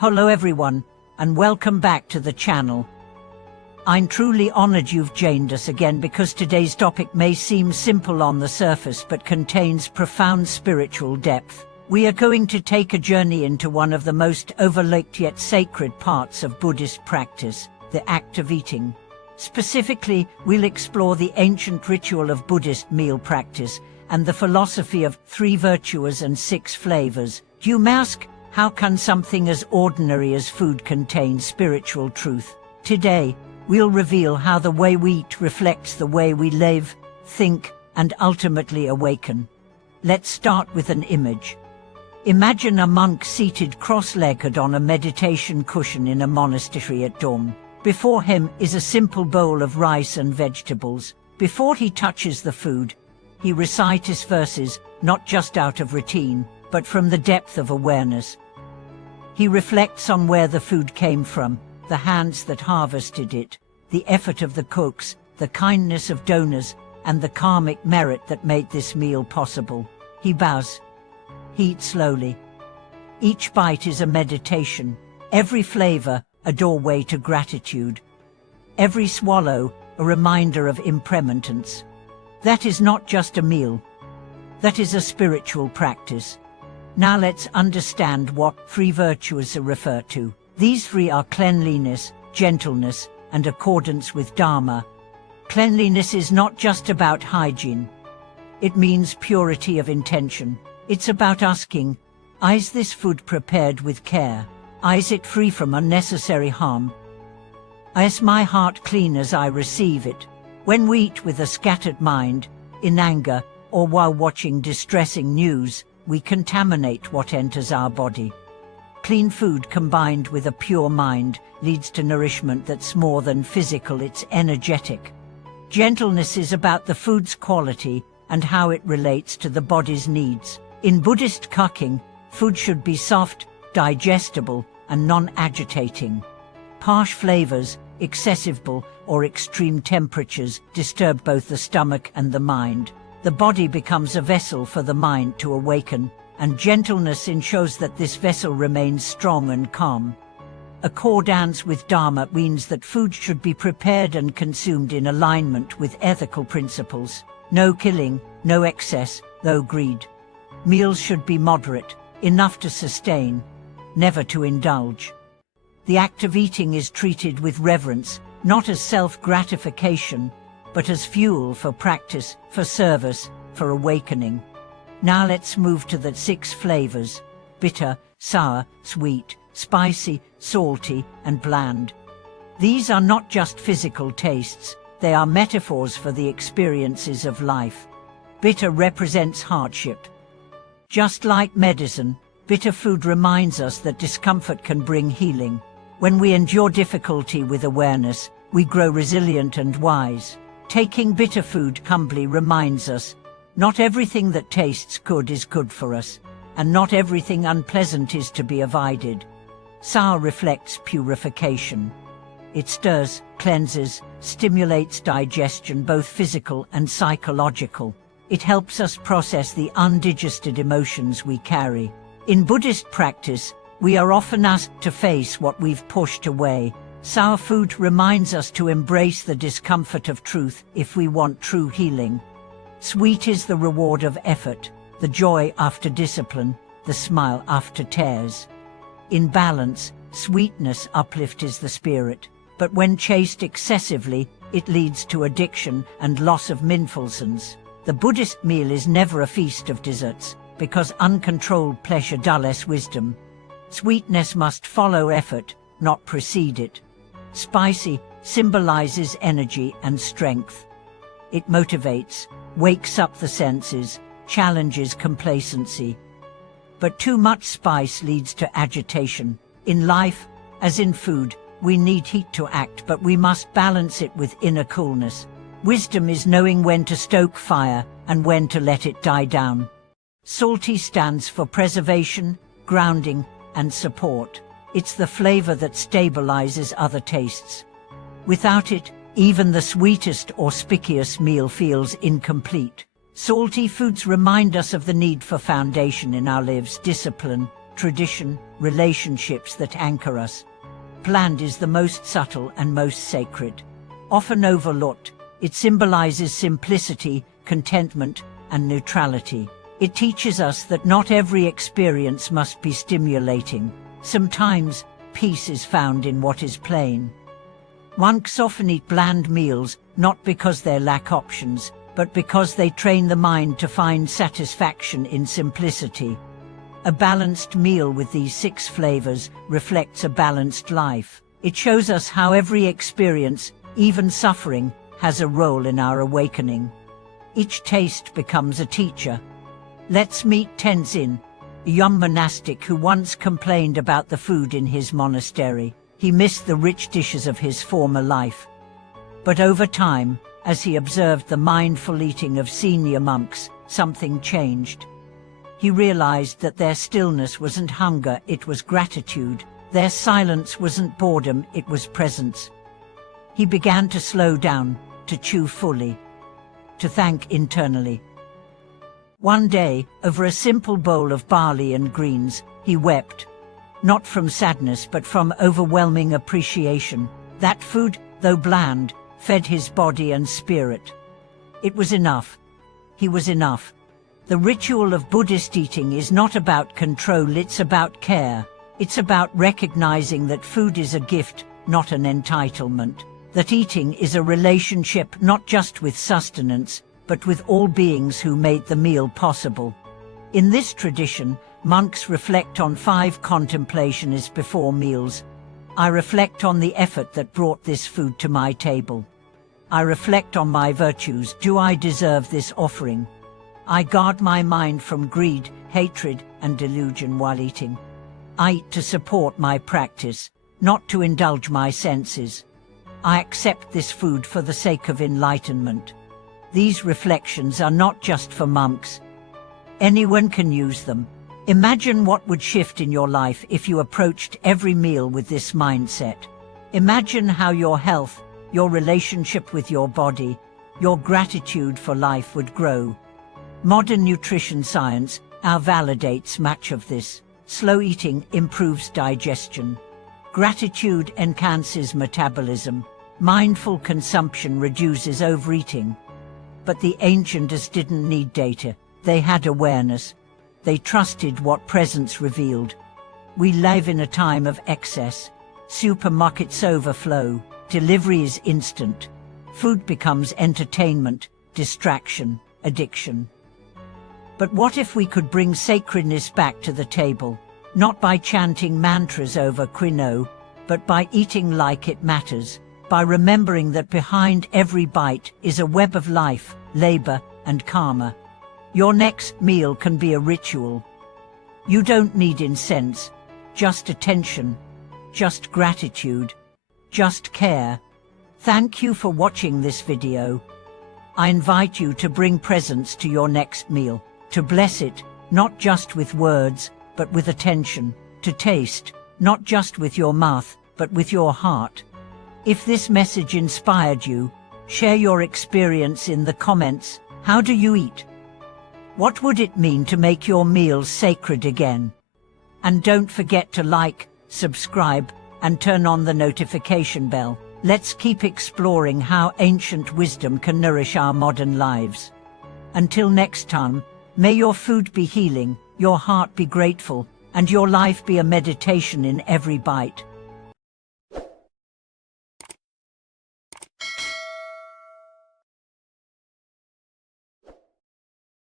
Hello everyone, and welcome back to the channel. I'm truly honored you've joined us again because today's topic may seem simple on the surface but contains profound spiritual depth. We are going to take a journey into one of the most overlooked yet sacred parts of Buddhist practice, the act of eating. Specifically, we'll explore the ancient ritual of Buddhist meal practice and the philosophy of 3 virtues and 6 flavors. You may ask, how can something as ordinary as food contain spiritual truth? Today, we'll reveal how the way we eat reflects the way we live, think, and ultimately awaken. Let's start with an image. Imagine a monk seated cross-legged on a meditation cushion in a monastery at dawn. Before him is a simple bowl of rice and vegetables. Before he touches the food, he recites verses, not just out of routine, but from the depth of awareness. He reflects on where the food came from, the hands that harvested it, the effort of the cooks, the kindness of donors, and the karmic merit that made this meal possible. He bows. He eats slowly. Each bite is a meditation, every flavor a doorway to gratitude, every swallow a reminder of impermanence. That is not just a meal. That is a spiritual practice. Now let's understand what 3 virtues are referred to. These 3 are cleanliness, gentleness, and accordance with Dharma. Cleanliness is not just about hygiene. It means purity of intention. It's about asking, is this food prepared with care? Is it free from unnecessary harm? Is my heart clean as I receive it? When we eat with a scattered mind, in anger, or while watching distressing news, we contaminate what enters our body. Clean food combined with a pure mind leads to nourishment that's more than physical, it's energetic. Gentleness is about the food's quality and how it relates to the body's needs. In Buddhist cooking, food should be soft, digestible, and non-agitating. Harsh flavors, excessive or extreme temperatures disturb both the stomach and the mind. The body becomes a vessel for the mind to awaken, and gentleness ensures that this vessel remains strong and calm. Accordance with Dharma means that food should be prepared and consumed in alignment with ethical principles. No killing, no excess, no greed. Meals should be moderate, enough to sustain, never to indulge. The act of eating is treated with reverence, not as self-gratification, but as fuel for practice, for service, for awakening. Now let's move to the 6 flavors: bitter, sour, sweet, spicy, salty, and bland. These are not just physical tastes, they are metaphors for the experiences of life. Bitter represents hardship. Just like medicine, bitter food reminds us that discomfort can bring healing. When we endure difficulty with awareness, we grow resilient and wise. Taking bitter food humbly reminds us, not everything that tastes good is good for us, and not everything unpleasant is to be avoided. Sour reflects purification. It stirs, cleanses, stimulates digestion, both physical and psychological. It helps us process the undigested emotions we carry. In Buddhist practice, we are often asked to face what we've pushed away. Sour food reminds us to embrace the discomfort of truth if we want true healing. Sweet is the reward of effort, the joy after discipline, the smile after tears. In balance, sweetness uplifts the spirit, but when chased excessively, it leads to addiction and loss of mindfulness. The Buddhist meal is never a feast of desserts, because uncontrolled pleasure dulls wisdom. Sweetness must follow effort, not precede it. Spicy symbolizes energy and strength. It motivates, wakes up the senses, challenges complacency. But too much spice leads to agitation. In life, as in food, we need heat to act, but we must balance it with inner coolness. Wisdom is knowing when to stoke fire and when to let it die down. Salty stands for preservation, grounding, and support. It's the flavor that stabilizes other tastes. Without it, even the sweetest or spiciest meal feels incomplete. Salty foods remind us of the need for foundation in our lives: discipline, tradition, relationships that anchor us. Land is the most subtle and most sacred. Often overlooked, it symbolizes simplicity, contentment, and neutrality. It teaches us that not every experience must be stimulating. Sometimes, peace is found in what is plain. Monks often eat bland meals, not because they lack options, but because they train the mind to find satisfaction in simplicity. A balanced meal with these 6 flavors reflects a balanced life. It shows us how every experience, even suffering, has a role in our awakening. Each taste becomes a teacher. Let's meet Tenzin, a young monastic who once complained about the food in his monastery. He missed the rich dishes of his former life. But over time, as he observed the mindful eating of senior monks, something changed. He realized that their stillness wasn't hunger, it was gratitude. Their silence wasn't boredom, it was presence. He began to slow down, to chew fully, to thank internally. One day, over a simple bowl of barley and greens, he wept. Not from sadness but from overwhelming appreciation. That food, though bland, fed his body and spirit. It was enough. He was enough. The ritual of Buddhist eating is not about control, it's about care. It's about recognizing that food is a gift, not an entitlement. That eating is a relationship not just with sustenance, but with all beings who made the meal possible. In this tradition, monks reflect on 5 contemplations before meals. I reflect on the effort that brought this food to my table. I reflect on my virtues. Do I deserve this offering? I guard my mind from greed, hatred, and delusion while eating. I eat to support my practice, not to indulge my senses. I accept this food for the sake of enlightenment. These reflections are not just for monks. Anyone can use them. Imagine what would shift in your life if you approached every meal with this mindset. Imagine how your health, your relationship with your body, your gratitude for life would grow. Modern nutrition science now validates much of this. Slow eating improves digestion. Gratitude enhances metabolism. Mindful consumption reduces overeating. But the ancients didn't need data. They had awareness. They trusted what presence revealed. We live in a time of excess. Supermarkets overflow. Delivery is instant. Food becomes entertainment, distraction, addiction. But what if we could bring sacredness back to the table? Not by chanting mantras over quinoa, but by eating like it matters. By remembering that behind every bite is a web of life, labor, and karma. Your next meal can be a ritual. You don't need incense, just attention, just gratitude, just care. Thank you for watching this video. I invite you to bring presence to your next meal, to bless it, not just with words, but with attention, to taste, not just with your mouth, but with your heart. If this message inspired you, share your experience in the comments. How do you eat? What would it mean to make your meals sacred again? And don't forget to like, subscribe, and turn on the notification bell. Let's keep exploring how ancient wisdom can nourish our modern lives. Until next time, may your food be healing, your heart be grateful, and your life be a meditation in every bite.